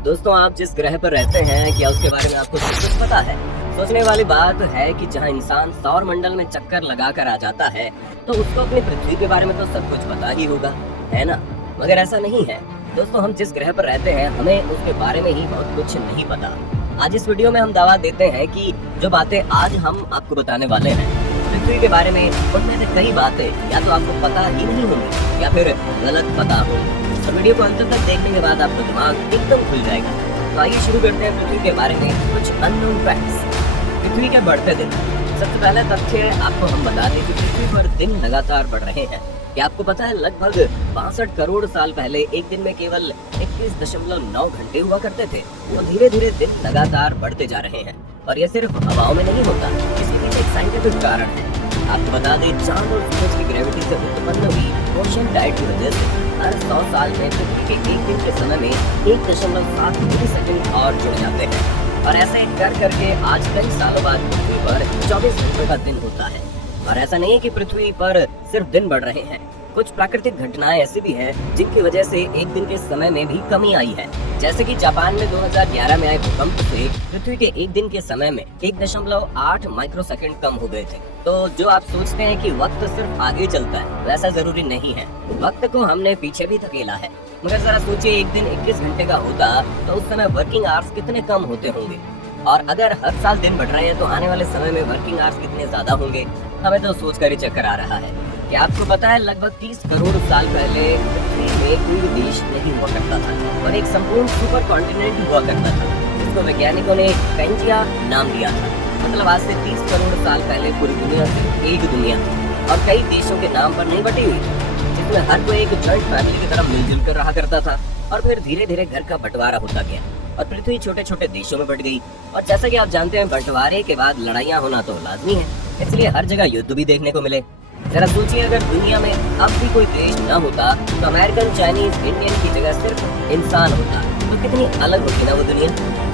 दोस्तों, आप जिस ग्रह पर रहते हैं क्या उसके बारे में आपको सब कुछ पता है? सोचने वाली बात है कि जहां इंसान सौर मंडल में चक्कर लगा कर आ जाता है तो उसको अपनी पृथ्वी के बारे में तो सब कुछ पता ही होगा, है ना? मगर ऐसा नहीं है। दोस्तों, हम जिस ग्रह पर रहते हैं हमें उसके बारे में ही बहुत कुछ नहीं पता। आज इस वीडियो में हम दावा देते हैं कि जो बातें आज हम आपको बताने वाले हैं पृथ्वी के बारे में, उनमें से कई बातें या तो आपको पता ही नहीं होंगी या फिर गलत पता होंगी। तो वीडियो को अंत तक देखने के बाद आपका दिमाग एकदम खुल जाएगा। तो आइए शुरू करते हैं पृथ्वी के बारे में कुछ अननोन फैक्ट्स। पृथ्वी के बढ़ते दिन। सबसे पहला तथ्य आपको हम बता दें कि पृथ्वी पर दिन लगातार बढ़ रहे हैं। क्या आपको पता है लगभग 62 करोड़ साल पहले एक दिन में केवल 21.9 घंटे हुआ करते थे और धीरे धीरे दिन लगातार बढ़ते जा रहे हैं। और यह सिर्फ हवाओं में नहीं होता, इसके पीछे एक साइंटिफिक कारण है। आपको बता दें, चांद और सूरज की ग्रेविटी से उत्पन्न हुई ओशन टाइड की वजह से हर 100 साल में पृथ्वी के एक दिन के समय में 1.7 मिलीसेकंड और जुड़ जाते हैं। और ऐसे कर करके आज कई सालों बाद पृथ्वी पर 24 घंटों का दिन होता है। और ऐसा नहीं है कि पृथ्वी पर सिर्फ दिन बढ़ रहे हैं, कुछ प्राकृतिक घटनाएं ऐसी भी हैं जिनकी वजह से एक दिन के समय में भी कमी आई है। जैसे कि जापान में 2011 में आए भूकंप से पृथ्वी के एक दिन के समय में 1.8 माइक्रोसेकंड कम हो गए थे। तो जो आप सोचते हैं कि वक्त सिर्फ आगे चलता है, वैसा जरूरी नहीं है। वक्त को हमने पीछे भी धकेला है। मगर जरा सोचिए, एक दिन 21 घंटे का होता तो उस समय वर्किंग आवर्स कितने कम होते होंगे। और अगर हर साल दिन बढ़ रहे हैं तो आने वाले समय में वर्किंग आवर्स कितने ज्यादा होंगे, हमें तो सोचकर ही चक्कर आ रहा है। क्या आपको पता है लगभग 30 करोड़ साल पहले पृथ्वी में कोई देश नहीं हुआ करता था और एक संपूर्ण सुपर कॉन्टिनेंट हुआ करता था, जिसको वैज्ञानिकों ने पेंजिया नाम दिया था। मतलब आज से 30 करोड़ साल पहले पूरी दुनिया सिर्फ एक दुनिया थी और कई देशों के नाम पर नहीं बटी हुई थी, जिसमें हर कोई एक जॉइंट फैमिली की तरह मिलजुल कर रहा करता था। और फिर धीरे धीरे घर का बंटवारा होता गया और पृथ्वी छोटे छोटे देशों में बट गई। और जैसा कि आप जानते हैं, बंटवारे के बाद लड़ाइयाँ होना तो लाजमी है, इसलिए हर जगह युद्ध भी देखने को मिले। जरा सोचिए, अगर दुनिया में अब भी कोई देश न होता तो अमेरिकन, चाइनीज, इंडियन की जगह सिर्फ इंसान होता, तो कितनी अलग होती ना वो दुनिया।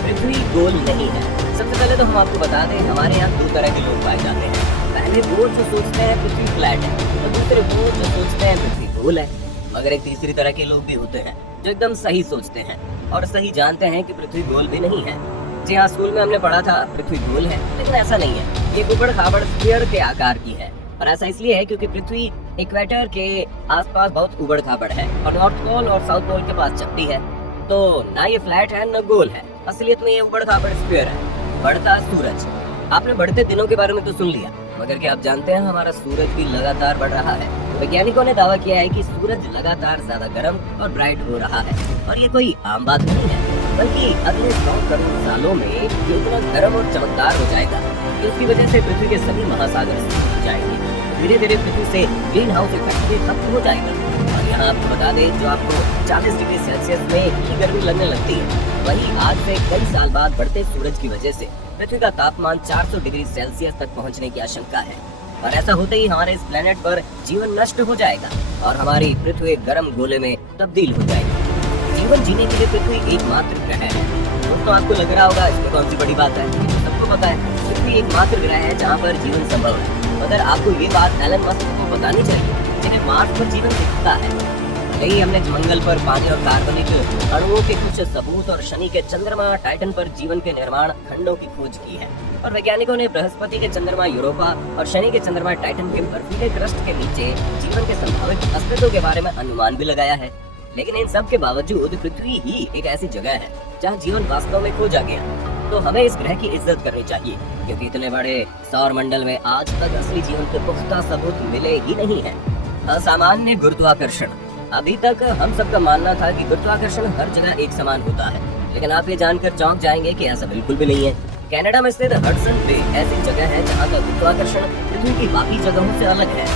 पृथ्वी गोल नहीं है। सबसे पहले तो हम आपको बता दें, हमारे यहाँ दो तरह के लोग पाए जाते हैं। पहले वो जो सोचते हैं पृथ्वी फ्लैट है, और दूसरे वो जो सोचते हैं पृथ्वी गोल है। मगर एक तीसरी तरह के लोग भी होते हैं जो एकदम सही सोचते हैं और सही जानते हैं कि पृथ्वी गोल भी नहीं है। जी हाँ, स्कूल में हमने पढ़ा था पृथ्वी गोल है, लेकिन ऐसा नहीं है। ये उबड़ खाबड़ स्फीयर के आकार की है और ऐसा इसलिए है क्योंकि पृथ्वी इक्वेटर के आसपास बहुत उबड़ खाबड़ है और नॉर्थ पोल और साउथ पोल के पास चपटी है। तो ना ये फ्लैट है न गोल है, असलियत में ये उबड़ खाबड़ स्फीयर है। बढ़ता सूरज। आपने बढ़ते दिनों के बारे में तो सुन लिया, मगर क्या आप जानते हैं हमारा सूरज भी लगातार बढ़ रहा है। वैज्ञानिकों ने दावा किया है कि सूरज लगातार ज्यादा गर्म और ब्राइट हो रहा है। और ये कोई आम बात नहीं है, बल्कि अगले 100 करोड़ सालों में ये इतना गर्म और चमकदार हो जाएगा कि उसकी वजह से पृथ्वी के सभी महासागर सूख जाएंगे। धीरे धीरे पृथ्वी से ग्रीन हाउस इफेक्ट भी खत्म हो जाएगा। और यहाँ आपको बता दें, जो आपको 40 डिग्री सेल्सियस में ही गर्मी लगने लगती है, वही आज से कई साल बाद बढ़ते सूरज की वजह से पृथ्वी का तापमान 400 डिग्री सेल्सियस तक पहुँचने की आशंका है। और ऐसा होते ही हमारे इस प्लेनेट पर जीवन नष्ट हो जाएगा और हमारी पृथ्वी गर्म गोले में तब्दील हो जाएगी। जीवन जीने के लिए पृथ्वी एकमात्र ग्रह है। दोस्तों, आपको लग रहा होगा इसमें कौन सी बड़ी बात है, ये तो सबको पता है। पृथ्वी एकमात्र ग्रह है जहाँ पर जीवन संभव है। मगर आपको ये बात एलन मस्क को बतानी चाहिए, जिन्हें मार्स पर जीवन दिखता है। यही हमने मंगल पर पानी और कार्बनिक अणुओं के कुछ सबूत और शनि के चंद्रमा टाइटन पर जीवन के निर्माण खंडों की खोज की है। और वैज्ञानिकों ने बृहस्पति के चंद्रमा यूरोपा और शनि के चंद्रमा टाइटन के बर्फीले क्रस्ट के नीचे जीवन के संभावित अस्तित्व के बारे में अनुमान भी लगाया है। लेकिन इन सब के बावजूद पृथ्वी ही एक ऐसी जगह है जहाँ जीवन वास्तव में खोजा गया। तो हमें इस ग्रह की इज्जत करनी चाहिए, क्योंकि इतने बड़े सौर मंडल में आज तक असली जीवन के पुख्ता सबूत मिले ही नहीं है। असामान्य गुरुत्वाकर्षण। अभी तक हम सबका मानना था कि गुरुत्वाकर्षण हर जगह एक समान होता है, लेकिन आप ये जानकर चौंक जाएंगे कि ऐसा बिल्कुल भी नहीं है। कनाडा में स्थित हडसन बे ऐसी जगह है जहाँ का गुरुत्वाकर्षण पृथ्वी की बाकी जगहों से अलग है।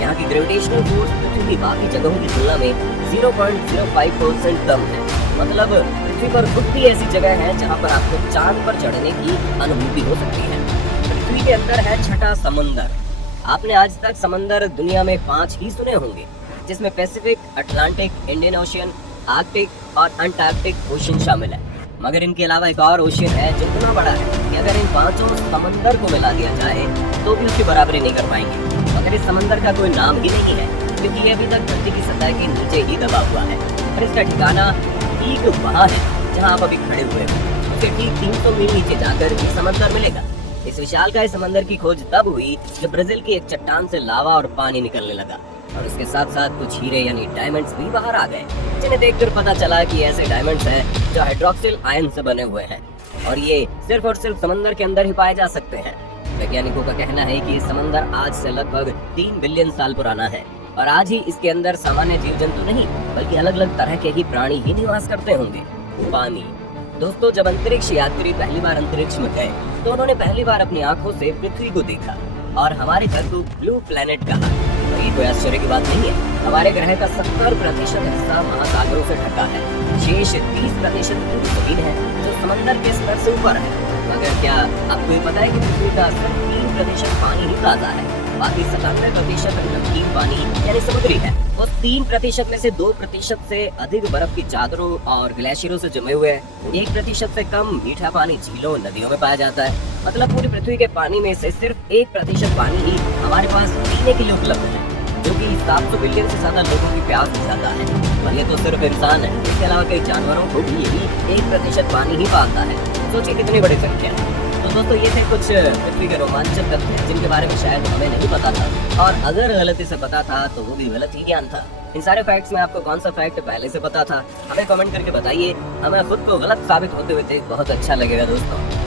यहाँ की ग्रेविटेशनल फोर्स पृथ्वी की बाकी जगहों की तुलना में 0.05% कम है। मतलब पृथ्वी पर खुद भी ऐसी जगह है जहाँ पर आपको चांद पर चढ़ने की अनुभूति हो सकती है। पृथ्वी के अंदर है छठा समंदर। आपने आज तक समंदर दुनिया में 5 ही सुने होंगे, जिसमें Pacific, Atlantic, Indian ocean, Arctic और अंटार्कटिक ओशियन शामिल है। मगर इनके अलावा एक और ओशियन है जो इतना बड़ा है कि अगर इन 5 समंदर को मिला दिया जाए तो भी उसकी बराबरी नहीं कर पाएंगे। मगर इस समंदर का कोई नाम ही नहीं है, क्योंकि ये अभी तक धरती की सतह के नीचे ही दबा हुआ है और इसका ठिकाना ठीक वहाँ है जहाँ आप अभी खड़े हुए हैं, उसके ठीक 300 मील नीचे जाकर एक समंदर मिलेगा। इस विशालकाय समंदर की खोज तब हुई जब ब्राजील की एक चट्टान से लावा और पानी निकलने लगा, और उसके साथ साथ कुछ हीरे यानी डायमंड्स भी बाहर आ गए, जिन्हें देखकर पता चला कि ऐसे डायमंड्स हैं जो हाइड्रोक्सिल आयन से बने हुए हैं, और ये सिर्फ और सिर्फ समंदर के अंदर ही पाए जा सकते हैं। वैज्ञानिकों का कहना है कि ये समंदर आज से लगभग 3 बिलियन साल पुराना है, और आज ही इसके अंदर सामान्य जीव जंतु नहीं बल्कि अलग अलग तरह के ही प्राणी ही निवास करते होंगे। पानी। दोस्तों, जब अंतरिक्ष यात्री पहली बार अंतरिक्ष में गए तो उन्होंने पहली बार अपनी आंखों से पृथ्वी को देखा और हमारे घर को ब्लू प्लेनेट कहा। तो ये कोई आश्चर्य की बात नहीं है। हमारे ग्रह का 70% हिस्सा महासागरों से ढका है। शेष 30% पूरी जमीन है जो समंदर के स्तर से ऊपर है। मगर क्या आपको ये पता है कि पृथ्वी का सिर्फ 3% पानी ही ताजा है, बाकी 97% नमकीन पानी यानी समुद्री है। उस 3% में से 2% से अधिक बर्फ की चादरों और ग्लेशियरों से जमे हुए हैं। 1% से कम मीठा पानी झीलों नदियों में पाया जाता है। मतलब पूरी पृथ्वी के पानी में से सिर्फ 1% पानी ही हमारे पास पीने के लिए उपलब्ध है, जो कि 700 बिलियन से ज्यादा लोगों की प्यास बुझाता है। और ये तो सिर्फ इंसान है, इसके अलावा कई जानवरों को भी यही 1% पानी ही पाता है। सोचिए कितनी बड़ी संख्या है। तो दोस्तों, ये थे कुछ पृथ्वी के रोमांचक तथ्य जिनके बारे में शायद हमें नहीं पता था, और अगर गलती से पता था तो वो भी गलत ही ज्ञान था। इन सारे फैक्ट्स में आपको कौन सा फैक्ट पहले से पता था, हमें कमेंट करके बताइए। हमें खुद को गलत साबित होते हुए देख बहुत अच्छा लगेगा दोस्तों।